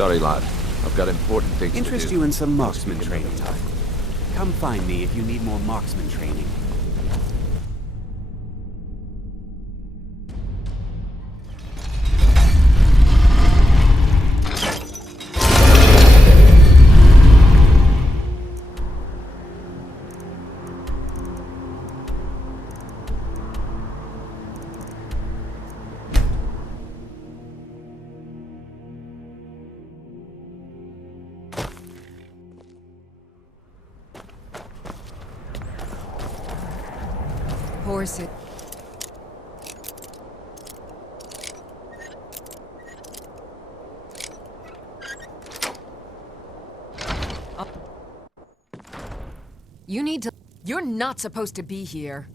Sorry, lad. I've got important things to do. Interest you in some marksman training. Come find me if you need more marksman training. Horse it. You need to... You're not supposed to be here.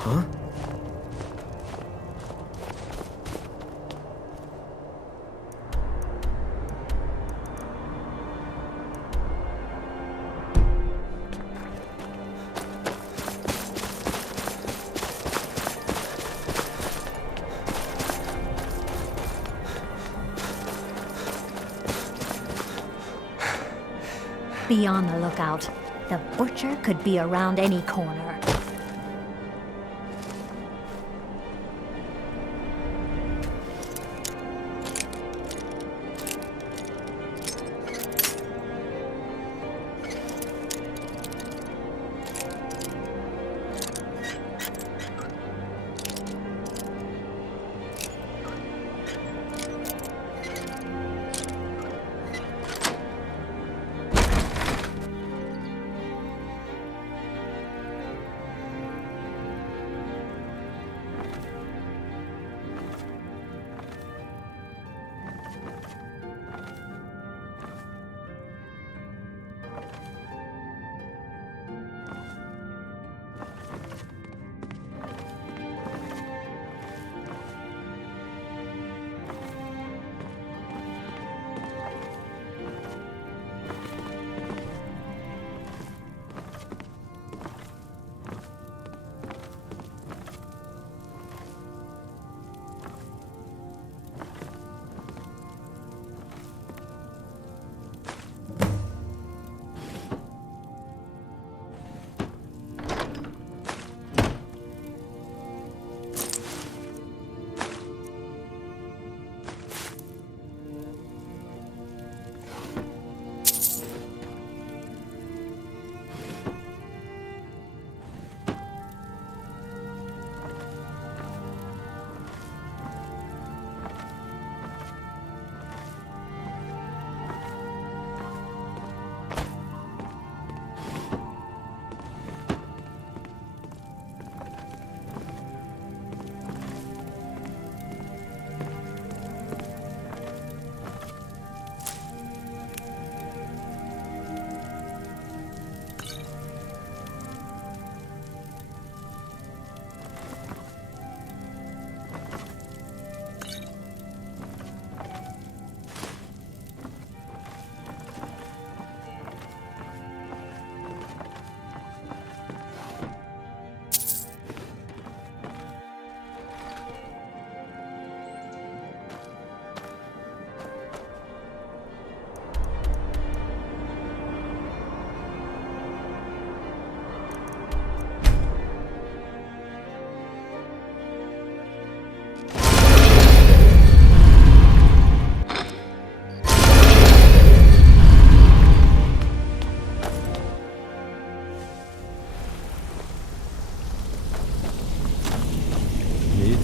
Huh? Be on the lookout. The butcher could be around any corner.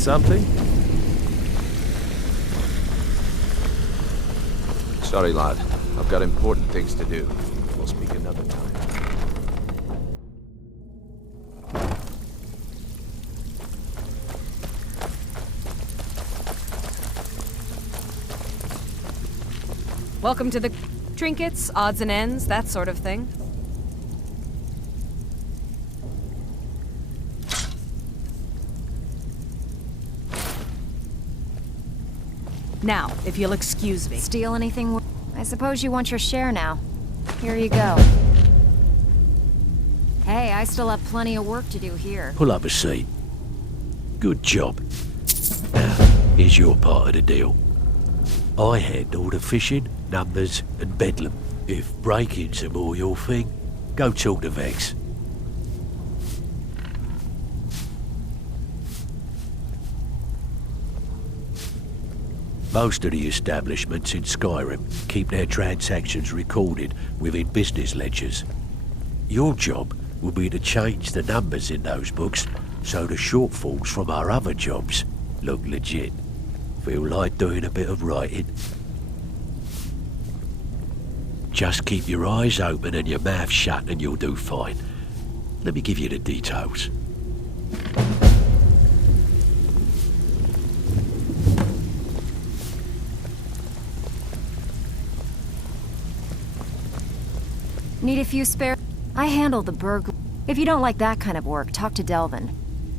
something? Sorry, lad. I've got important things to do. We'll speak another time. Welcome to the trinkets, odds and ends, that sort of thing. Now, if you'll excuse me. Steal anything? I suppose you want your share now. Here you go. Hey, I still have plenty of work to do here. Pull up a seat. Good job. Now, here's your part of the deal. I handle the fishing, numbers, and bedlam. If break-ins are more your thing, go talk to Vex. Most of the establishments in Skyrim keep their transactions recorded within business ledgers. Your job will be to change the numbers in those books so the shortfalls from our other jobs look legit. Feel like doing a bit of writing? Just keep your eyes open and your mouth shut and you'll do fine. Let me give you the details. Need a few spare? I handle the burglary. If you don't like that kind of work, talk to Delvin.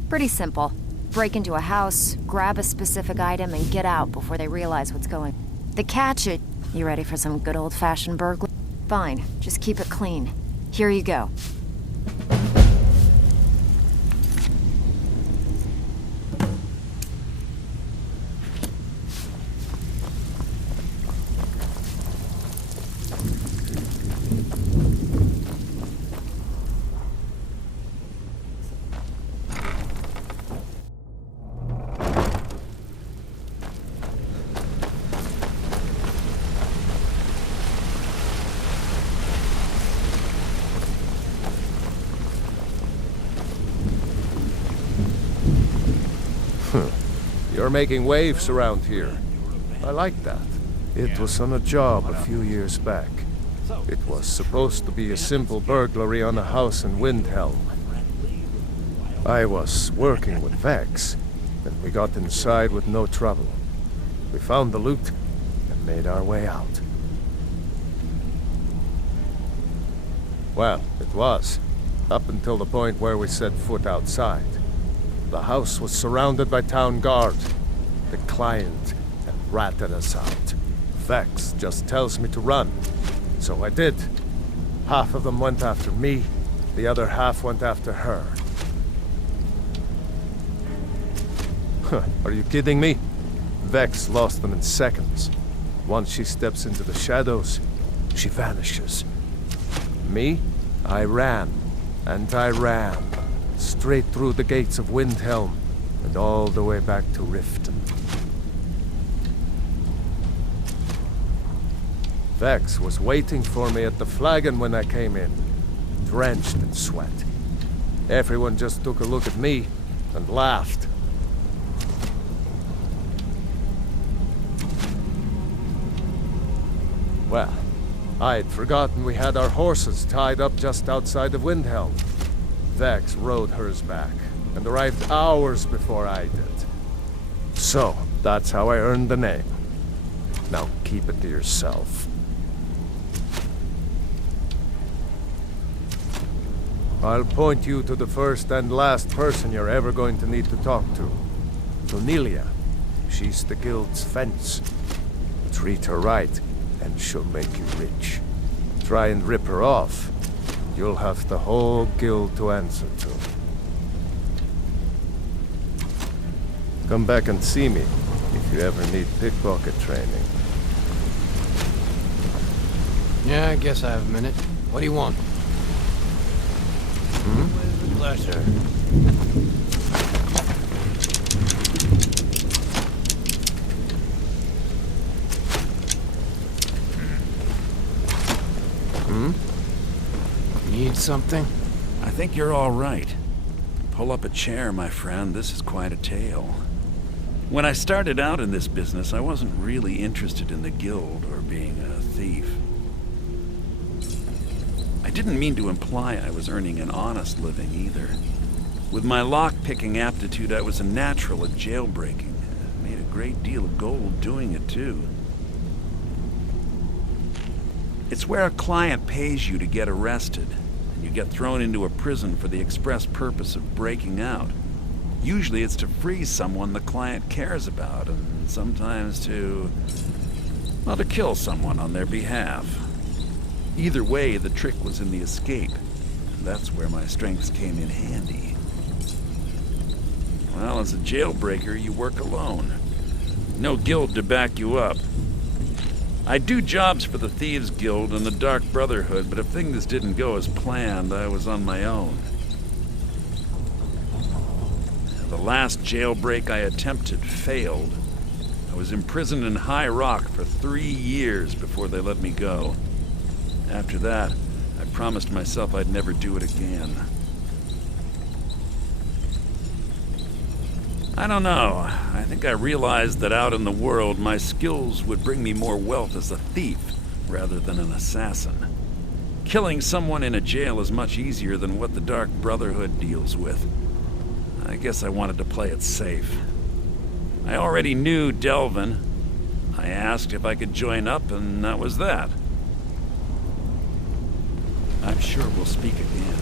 Pretty simple. Break into a house, grab a specific item, and get out before they realize what's going on. The catch is... You ready for some good old-fashioned burglary? Fine, just keep it clean. Here you go. You're making waves around here. I like that. It was on a job a few years back. It was supposed to be a simple burglary on a house in Windhelm. I was working with Vex, and we got inside with no trouble. We found the loot and made our way out. Well, it was, up until the point where we set foot outside. The house was surrounded by town guard. The client had ratted us out. Vex just tells me to run. So I did. Half of them went after me, the other half went after her. Are you kidding me? Vex lost them in seconds. Once she steps into the shadows, she vanishes. Me? I ran. And I ran. Straight through the gates of Windhelm, and all the way back to Riften. Vex was waiting for me at the flagon when I came in, drenched in sweat. Everyone just took a look at me and laughed. Well, I'd forgotten we had our horses tied up just outside of Windhelm. Vex rode hers back, and arrived hours before I did. So, that's how I earned the name. Now keep it to yourself. I'll point you to the first and last person you're ever going to need to talk to. Cornelia. She's the guild's fence. Treat her right, and she'll make you rich. Try and rip her off, you'll have the whole guild to answer to. Come back and see me if you ever need pickpocket training. Yeah, I guess I have a minute. What do you want? With pleasure. Need something? I think you're all right. Pull up a chair, my friend. This is quite a tale. When I started out in this business, I wasn't really interested in the guild or being a thief. I didn't mean to imply I was earning an honest living either. With my lock-picking aptitude, I was a natural at jailbreaking. I made a great deal of gold doing it, too. It's where a client pays you to get arrested, and you get thrown into a prison for the express purpose of breaking out. Usually it's to free someone the client cares about, and sometimes to kill someone on their behalf. Either way, the trick was in the escape. That's where my strengths came in handy. Well, as a jailbreaker, you work alone. No guild to back you up. I do jobs for the Thieves Guild and the Dark Brotherhood, but if things didn't go as planned, I was on my own. The last jailbreak I attempted failed. I was imprisoned in High Rock for 3 years before they let me go. After that, I promised myself I'd never do it again. I don't know. I think I realized that out in the world, my skills would bring me more wealth as a thief rather than an assassin. Killing someone in a jail is much easier than what the Dark Brotherhood deals with. I guess I wanted to play it safe. I already knew Delvin. I asked if I could join up, and that was that. I'm sure we'll speak again.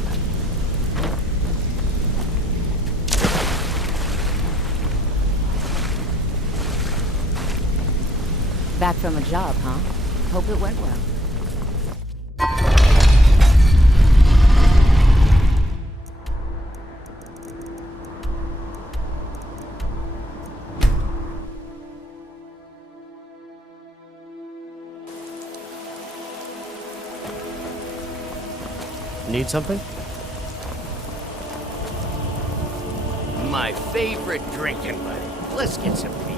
Back from a job, huh? Hope it went well. Need something? My favorite drinking buddy. Let's get some tea.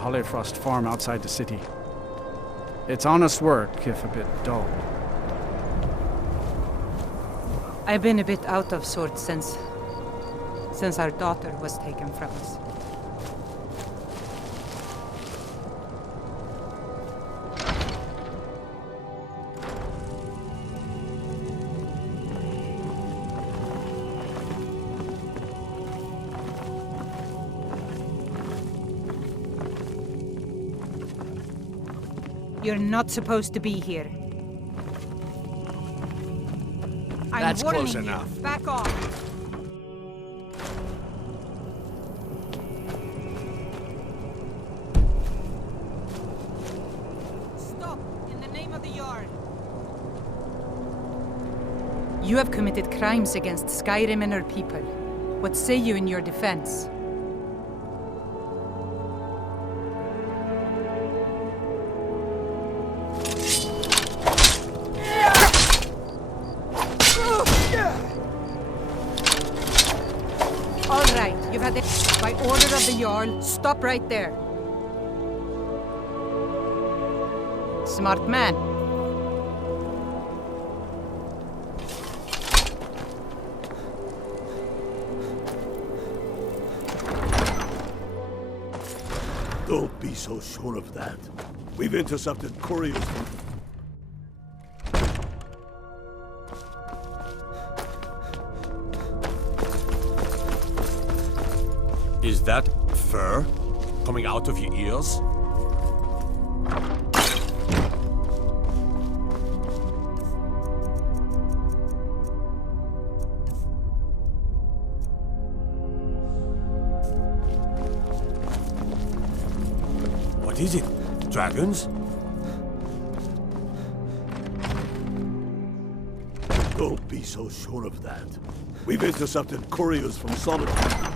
Hollyfrost farm outside the city. It's honest work, if a bit dull. I've been a bit out of sorts since our daughter was taken from us. You're not supposed to be here. That's close warning you. enough. Back off. You have committed crimes against Skyrim and her people. What say you in your defense? All right, you've had it. By order of the Jarl, stop right there. Smart man. Don't be so sure of that. We've intercepted couriers from... Is that fur coming out of your ears? What is it? Dragons? Don't be so sure of that. We've intercepted couriers from Solitude.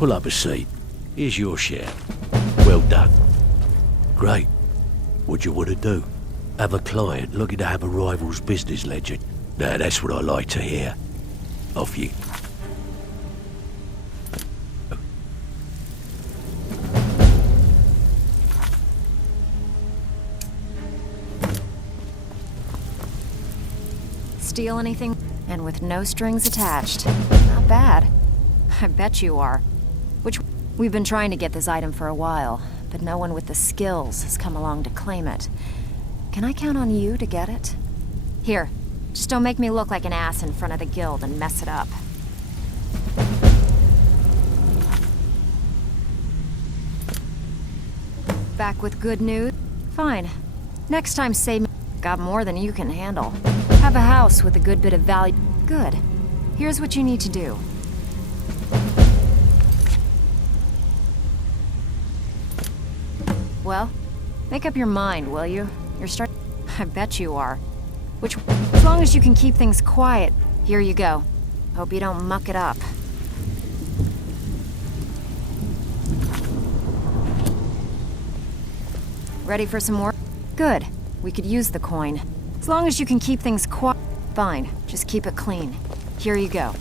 Pull up a seat. Here's your share. Well done. Great. What do you want to do? Have a client looking to have a rival's business ledger? Now that's what I like to hear. Off you. steal anything? And with no strings attached. Not bad. I bet you are. We've been trying to get this item for a while, but no one with the skills has come along to claim it. Can I count on you to get it? Here, just don't make me look like an ass in front of the guild and mess it up. Back with good news? Fine. Next time save me. Got more than you can handle. Have a house with a good bit of value. Good. Here's what you need to do. Well, make up your mind, will you? You're starting. I bet you are. As long as you can keep things quiet, here you go. Hope you don't muck it up. Ready for some more? Good. We could use the coin. As long as you can keep things quiet. Fine. Just keep it clean. Here you go.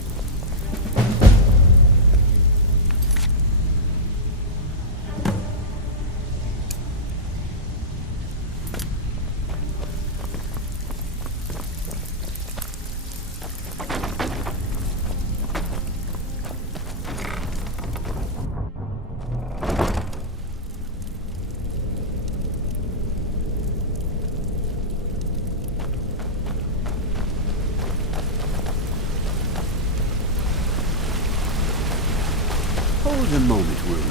Hold a moment, Rune.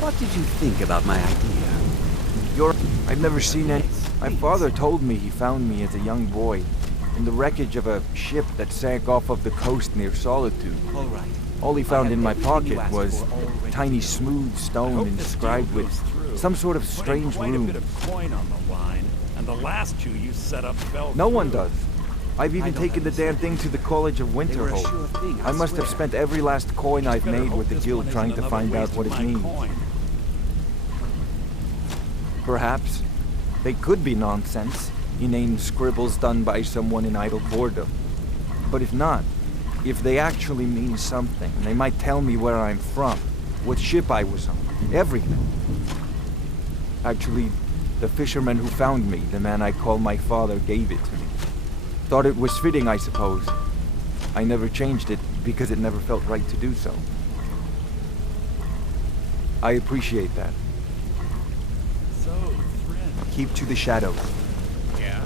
What did you think about my idea? I've never seen any. My father told me he found me as a young boy in the wreckage of a ship that sank off of the coast near Solitude. All right. All he found in my pocket was a tiny smooth stone inscribed with some sort of strange quite rune. a bit of coin on the line, and the last two you set up fell No through. one does. I've even taken the damn thing to the College of Winterhold. I must have spent every last coin I've made with the guild trying to find out what it means. Perhaps. They could be nonsense, inane scribbles done by someone in idle boredom. But if not, if they actually mean something, they might tell me where I'm from, what ship I was on, everything. Actually, the fisherman who found me, the man I call my father, gave it to me. Thought it was fitting, I suppose. I never changed it because it never felt right to do so. I appreciate that. Keep to the shadows. Yeah?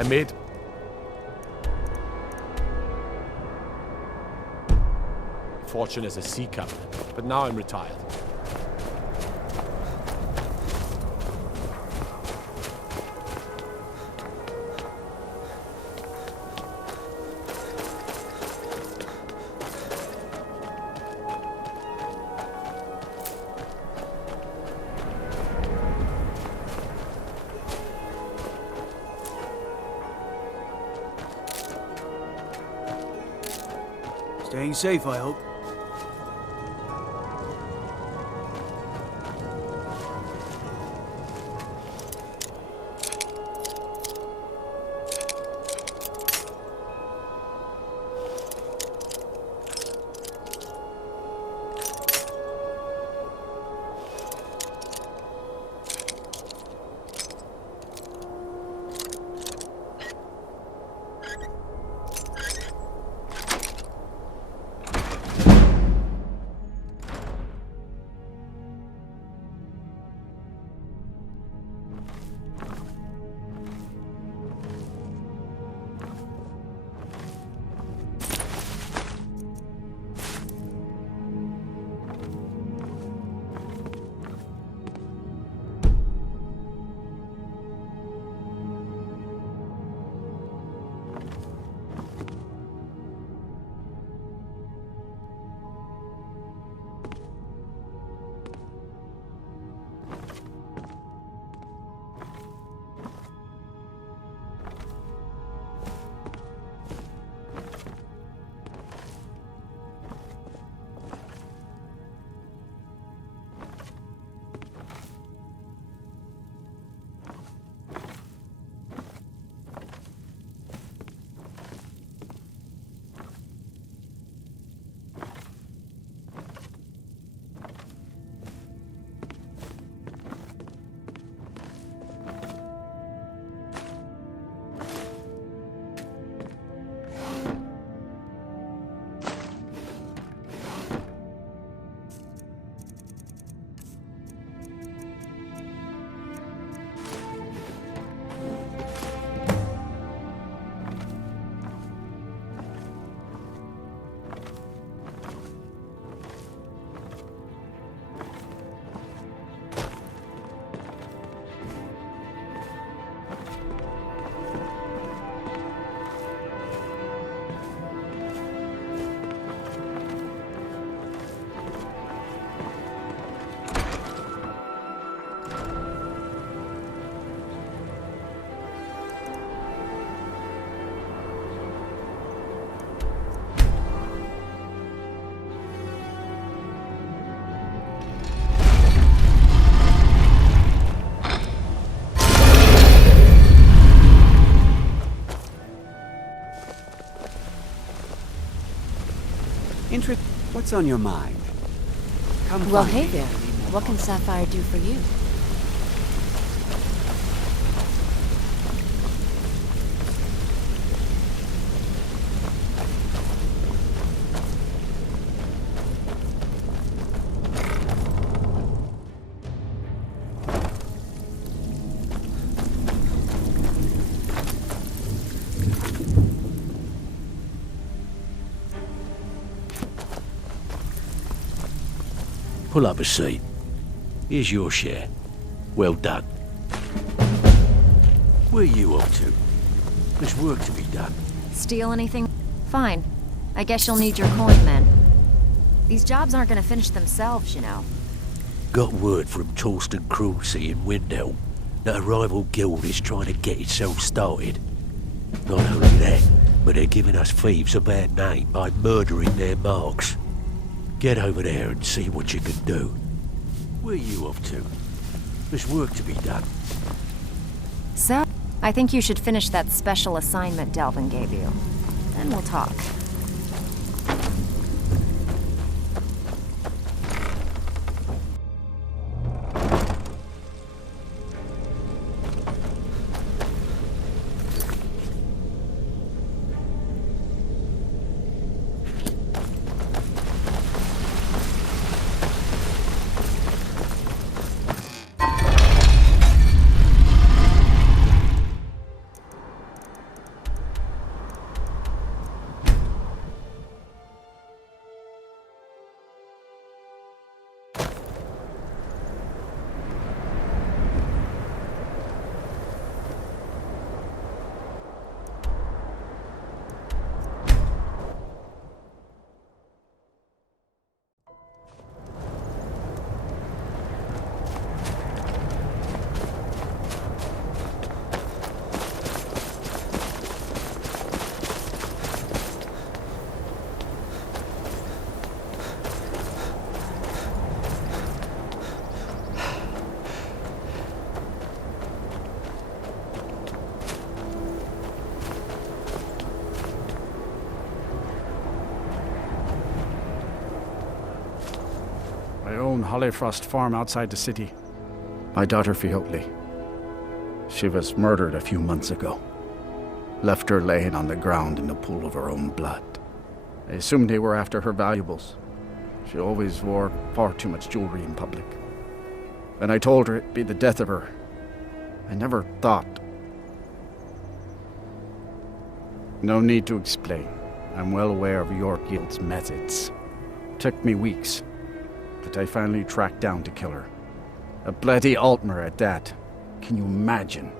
I made fortune as a sea captain, but now I'm retired. Staying safe, I hope. What's on your mind? Come Well, find hey me. there. What can Sapphire do for you? Pull up a seat. Here's your share. Well done. Where are you off to? There's work to be done. Steal anything? Fine. I guess you'll need your coin then. These jobs aren't gonna finish themselves, you know. Got word from Torsten Krulsey in Windhelm that a rival guild is trying to get itself started. Not only that, but they're giving us thieves a bad name by murdering their marks. Get over there and see what you can do. Where are you off to? There's work to be done. So, I think you should finish that special assignment Delvin gave you. Then we'll talk. Hollyfrost farm outside the city. My daughter Fiotli. She was murdered a few months ago. Left her laying on the ground in the pool of her own blood. I assumed they were after her valuables. She always wore far too much jewelry in public. And I told her it'd be the death of her. I never thought. No need to explain. I'm well aware of your guild's methods. Took me weeks, but I finally tracked down to kill her. A bloody Altmer at that. Can you imagine?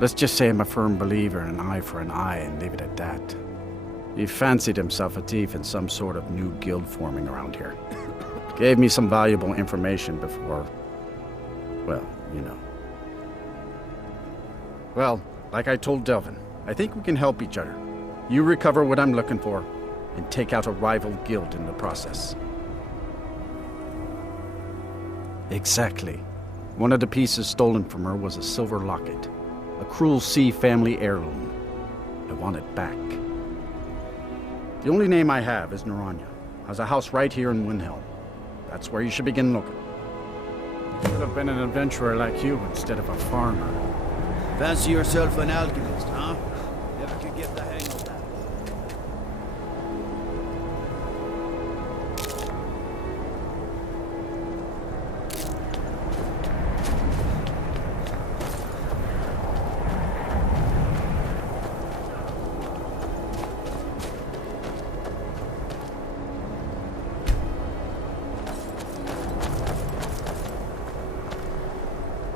Let's just say I'm a firm believer in an eye for an eye and leave it at that. He fancied himself a thief in some sort of new guild forming around here. Gave me some valuable information before, well, you know. Well, like I told Delvin, I think we can help each other. You recover what I'm looking for, and take out a rival guild in the process. Exactly. One of the pieces stolen from her was a silver locket. A Cruel Sea family heirloom. I want it back. The only name I have is Naranya. Has a house right here in Windhelm. That's where you should begin looking. Should have been an adventurer like you instead of a farmer. Fancy yourself an alchemist, huh? Never could get the hang of that.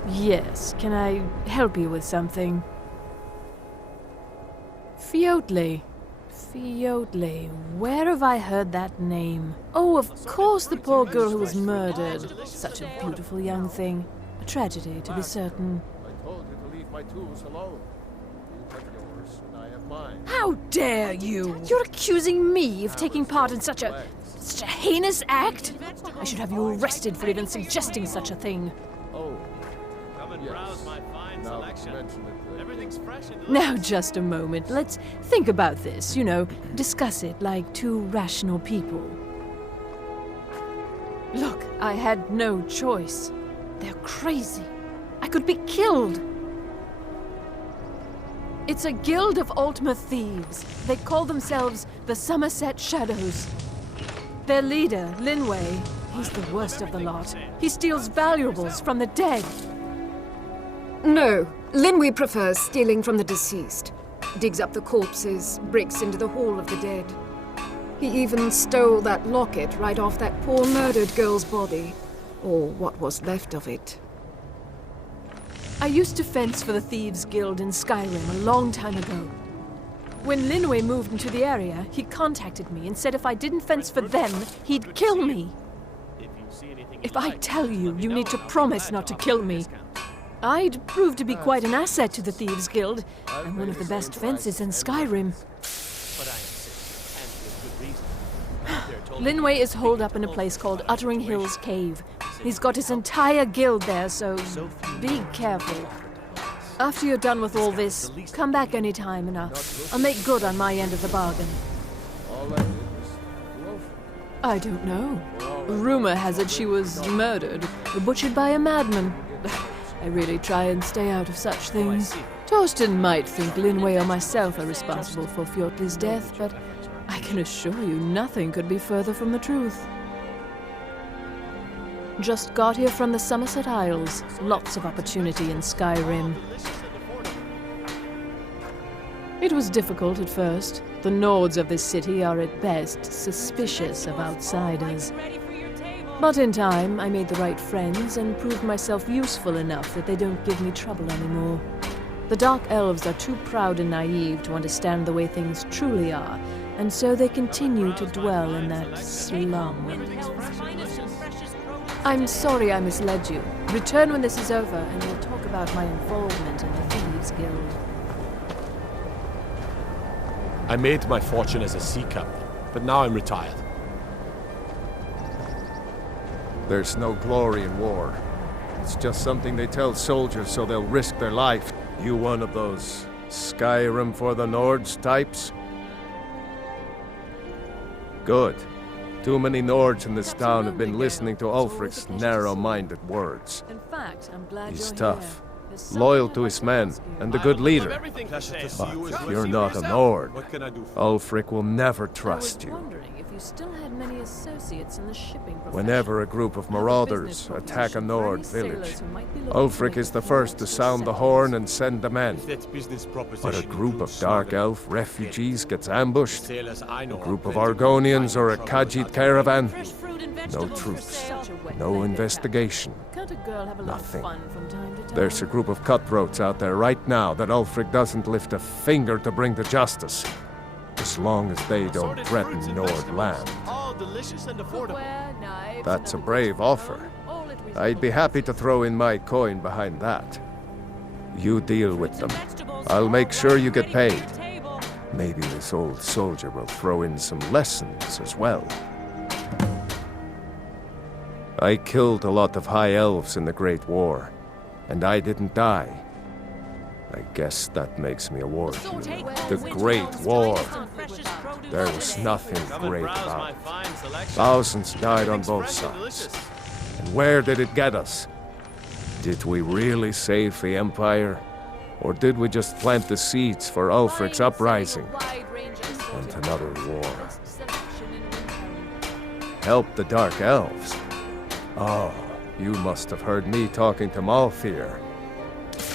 Yes, can I help you with something? Fiotli. Fiotli. Where have I heard that name? Oh, of course, the poor girl who was murdered. Such a beautiful young thing. A tragedy, to be certain. I told you to leave my tools alone. You have yours, and I have mine. How dare you! You're accusing me of taking part in such a heinous act? I should have you arrested for even suggesting such a thing. Oh. Yes. My fine selection. Everything's fresh and Now, just a moment. Let's think about this, you know, discuss it like two rational people. Look, I had no choice. They're crazy. I could be killed. It's a guild of Altmer thieves. They call themselves the Somerset Shadows. Their leader, Linway, he's the worst of the lot. He steals valuables from the dead. No, Linway prefers stealing from the deceased. Digs up the corpses, breaks into the Hall of the Dead. He even stole that locket right off that poor murdered girl's body. Or what was left of it. I used to fence for the Thieves Guild in Skyrim a long time ago. When Linway moved into the area, he contacted me and said if I didn't fence for them, he'd kill me. If I tell you, you need to promise not to kill me. I'd prove to be quite an asset to the Thieves Guild. I'm one of the best fencers in Skyrim. Linway is holed up in a place called Uttering Hills Cave. He's got his entire guild there, so be careful. After you're done with all this, come back anytime and I'll make good on my end of the bargain. I don't know. Rumor has it she was murdered, butchered by a madman. I really try and stay out of such things. Torsten might think Linway or myself are responsible for Fjordli's death, but I can assure you nothing could be further from the truth. Just got here from the Somerset Isles. Lots of opportunity in Skyrim. It was difficult at first. The Nords of this city are at best suspicious of outsiders. But in time, I made the right friends and proved myself useful enough that they don't give me trouble anymore. The Dark Elves are too proud and naive to understand the way things truly are, and so they continue to dwell in that slum. I'm sorry I misled you. Return when this is over, and we'll talk about my involvement in the Thieves Guild. I made my fortune as a sea captain, but now I'm retired. There's no glory in war. It's just something they tell soldiers so they'll risk their life. You one of those Skyrim for the Nords types? Good. Too many Nords in this town have been listening to Ulfric's narrow-minded words. In fact, I'm glad He's you're tough, here. There's loyal something to I'd his like to men, ask you. and a good leader. Pleasure to see But you as if well. you're not a Nord, What can I do for Ulfric will never trust I was you. wondering if you still had many associates in the shipping profession. Whenever a group of marauders attack a Nord village, Ulfric is the first to sound the horn and send the men. that business But proposition? a group of includes dark smuggling? elf refugees gets ambushed, Sailors I a know group are of plenty Argonians or a good trouble Khajiit without caravan. Fresh fruit and No vegetables for troops, sale. Such a wet no blanket investigation. pack. Can't a girl have a lot of Nothing. fun from time to time? There's a group of cutthroats out there right now that Ulfric doesn't lift a finger to bring to justice. As long as they don't threaten Nord land. All delicious and affordable. That's a brave offer. I'd be happy to throw in my coin behind that. You deal with them. I'll make sure you get paid. Maybe this old soldier will throw in some lessons as well. I killed a lot of high elves in the Great War, and I didn't die. I guess that makes me a war hero. The Great War. There was nothing great about it. Thousands died on both sides. And where did it get us? Did we really save the Empire? Or did we just plant the seeds for Ulfric's uprising? And another war. Help the Dark Elves? Oh, you must have heard me talking to Malthyr.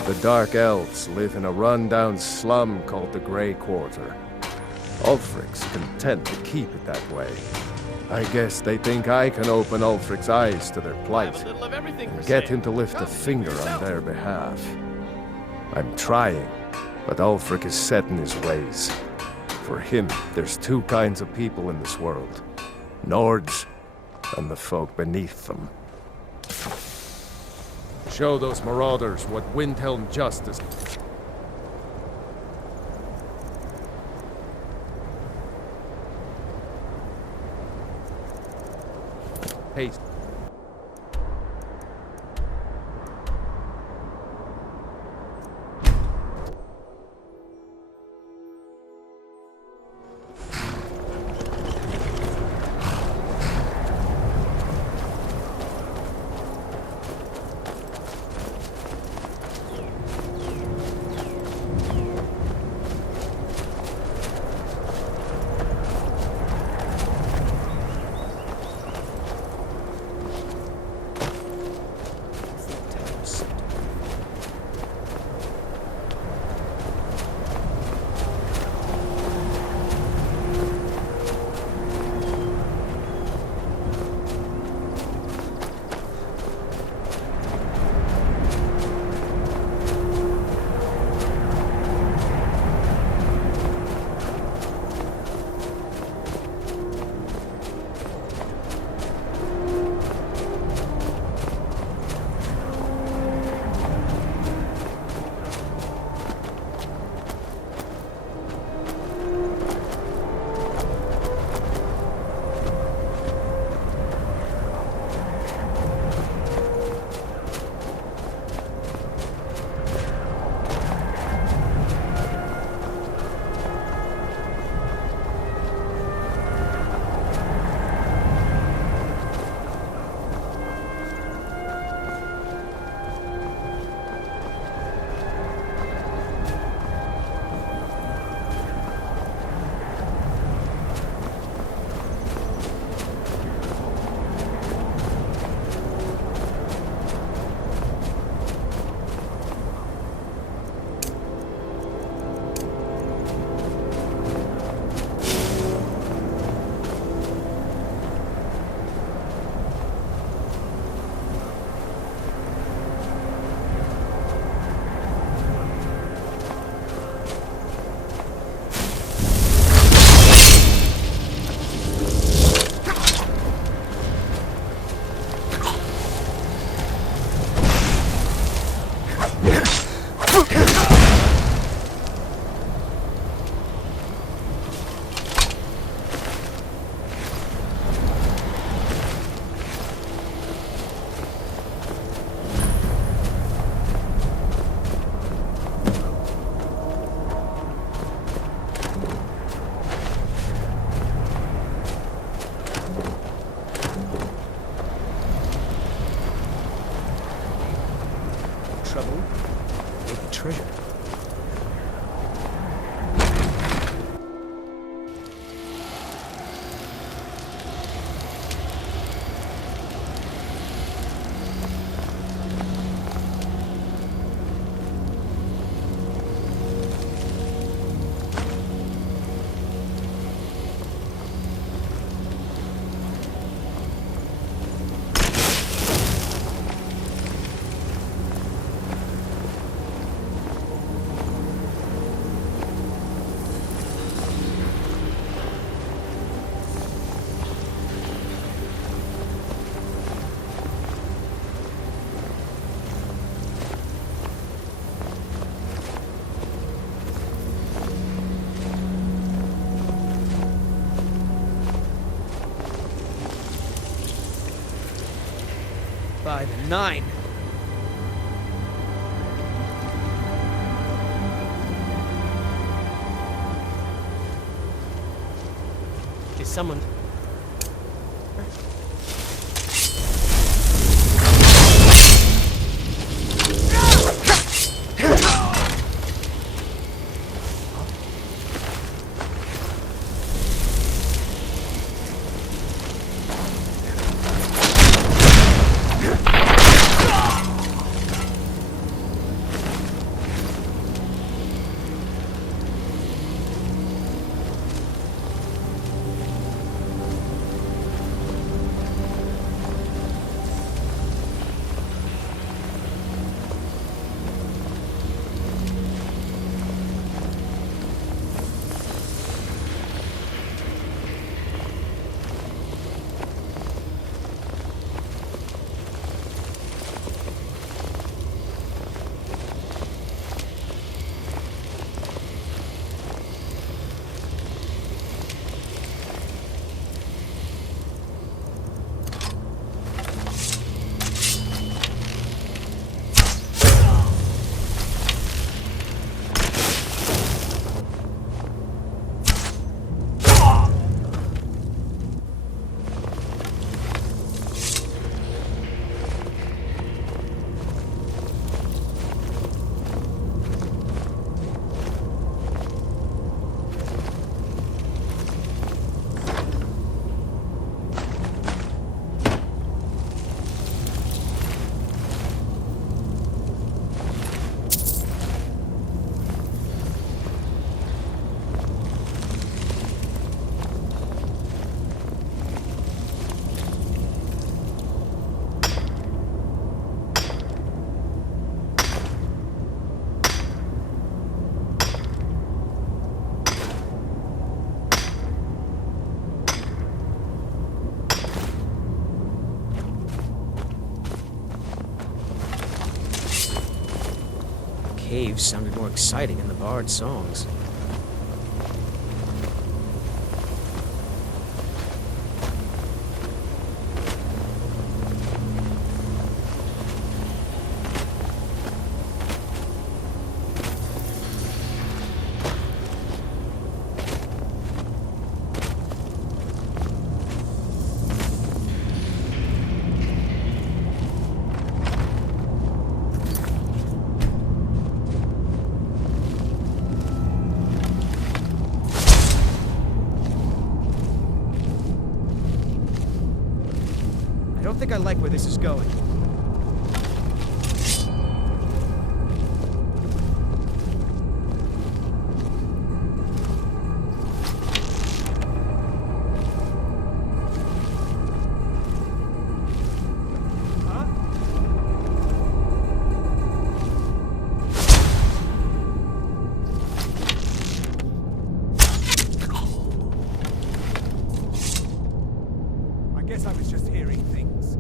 The Dark Elves live in a run-down slum called the Grey Quarter. Ulfric's content to keep it that way. I guess they think I can open Ulfric's eyes to their plight and get him to lift a finger on their behalf. I'm trying, but Ulfric is set in his ways. For him, there's two kinds of people in this world. Nords and the folk beneath them. Show those marauders what Windhelm justice. Hey. trouble, take the treasure. By the 9. Is someone... Caves sounded more exciting in the bard's songs. I don't think I like where this is going. I guess I was just hearing things.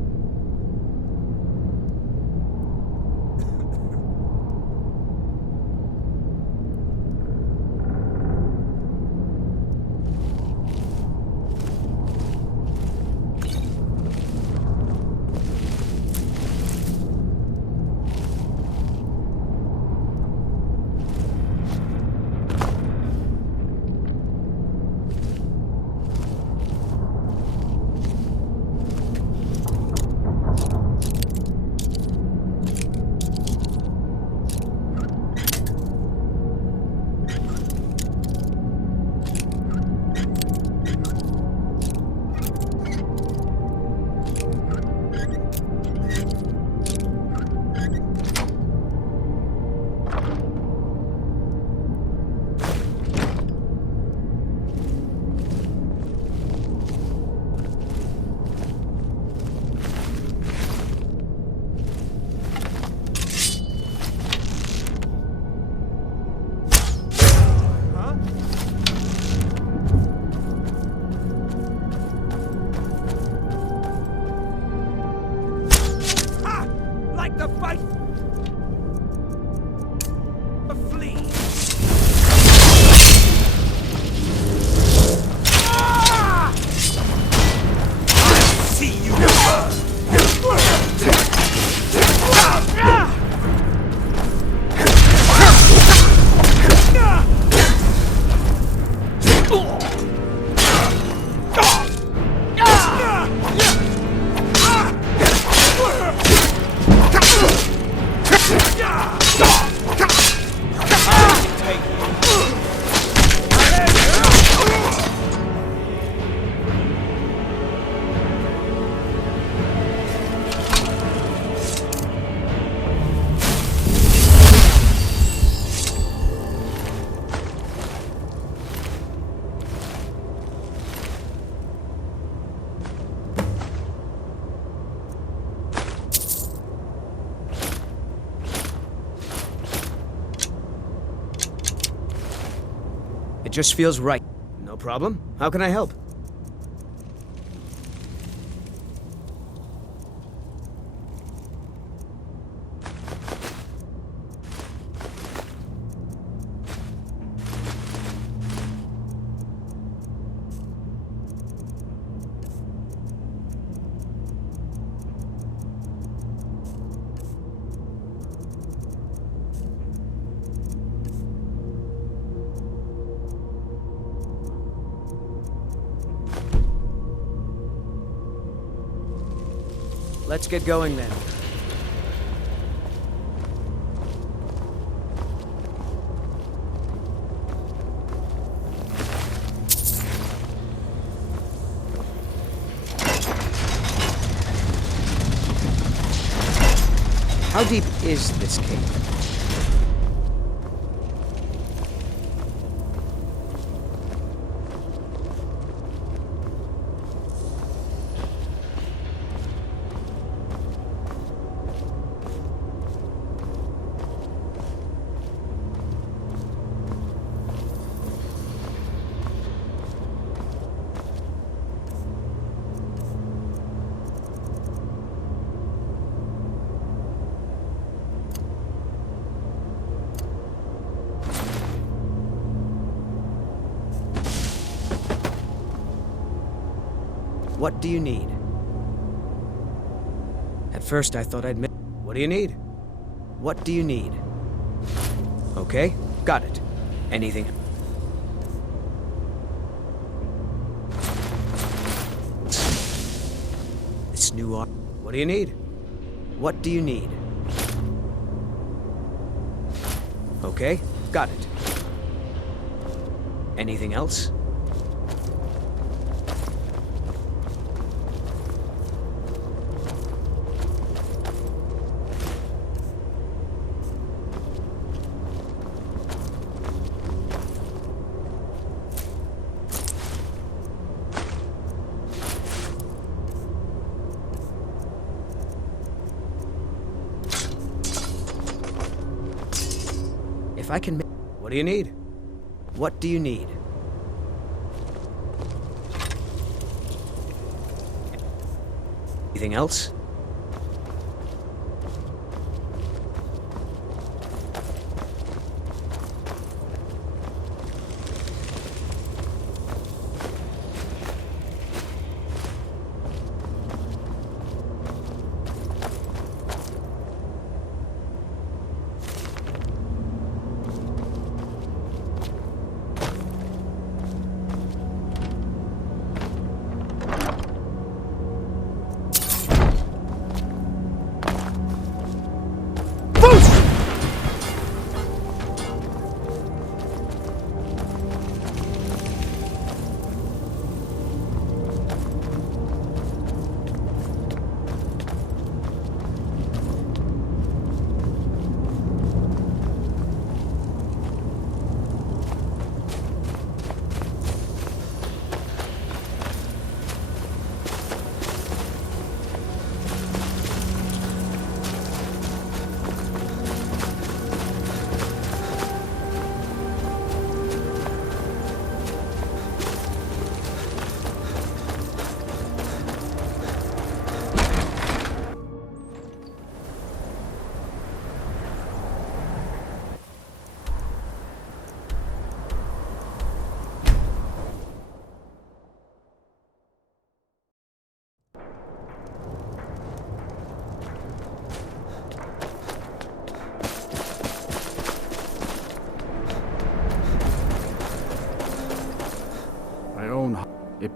Fight! Flee! Ah! I see you burn! It just feels right. No problem. How can I help? Let's get going then. How deep is this cave? What do you need? At first I thought I'd miss. What do you need? What do you need? Okay, got it. Anything? This new art. What do you need? What do you need? Okay, got it. Anything else? If I can. What do you need? What do you need? Anything else?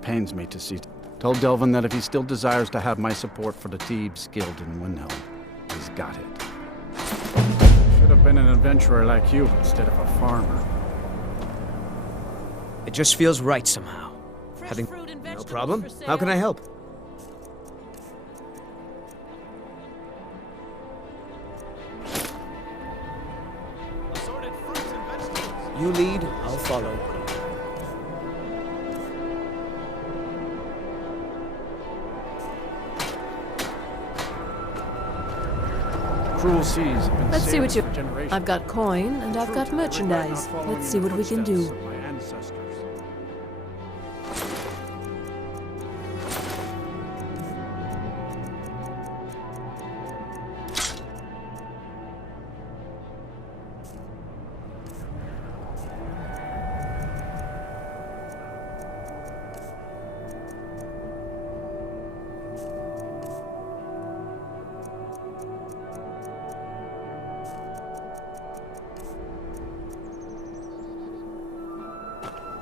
pains me to see. Told Delvin that if he still desires to have my support for the Thieves Guild in Windhelm, he's got it. Should have been an adventurer like you instead of a farmer. It just feels right somehow. Having... No problem. How can I help? You lead, I'll follow. Cruel seas have been Let's see what you... for generations. I've got coin and I've got merchandise. Let's see what we can do. Footsteps of my ancestors.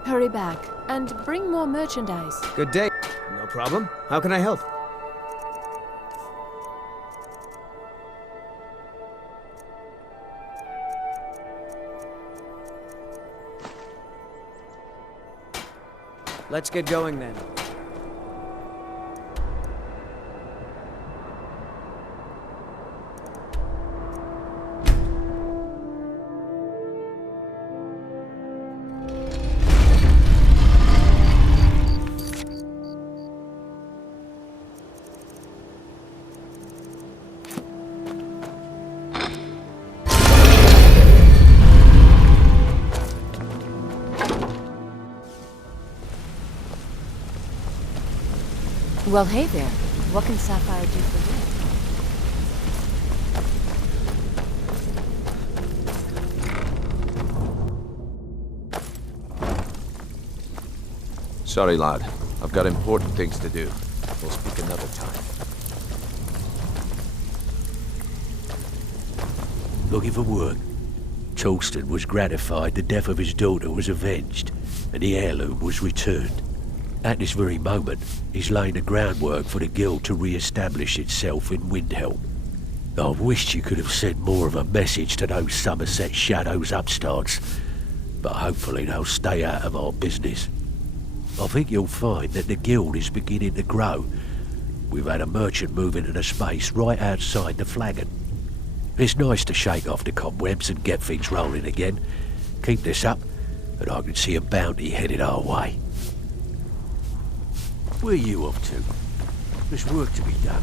Hurry back and bring more merchandise. Good day. No problem. How can I help? Let's get going then. Well, hey there. What can Sapphire do for you? Sorry, lad. I've got important things to do. We'll speak another time. Looking for work. Torsten was gratified the death of his daughter was avenged, and the heirloom was returned. At this very moment, he's laying the groundwork for the guild to re-establish itself in Windhelm. I wished you could have sent more of a message to those Somerset Shadows upstarts, but hopefully they'll stay out of our business. I think you'll find that the guild is beginning to grow. We've had a merchant move into the space right outside the flagon. It's nice to shake off the cobwebs and get things rolling again. Keep this up, and I can see a bounty headed our way. Where are you off to? There's work to be done.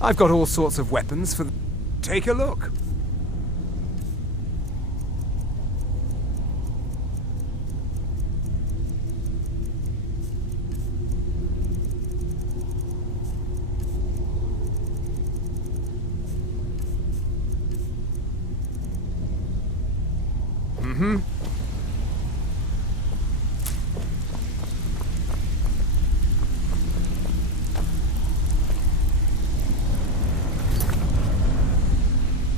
I've got all sorts of weapons for... Take a look.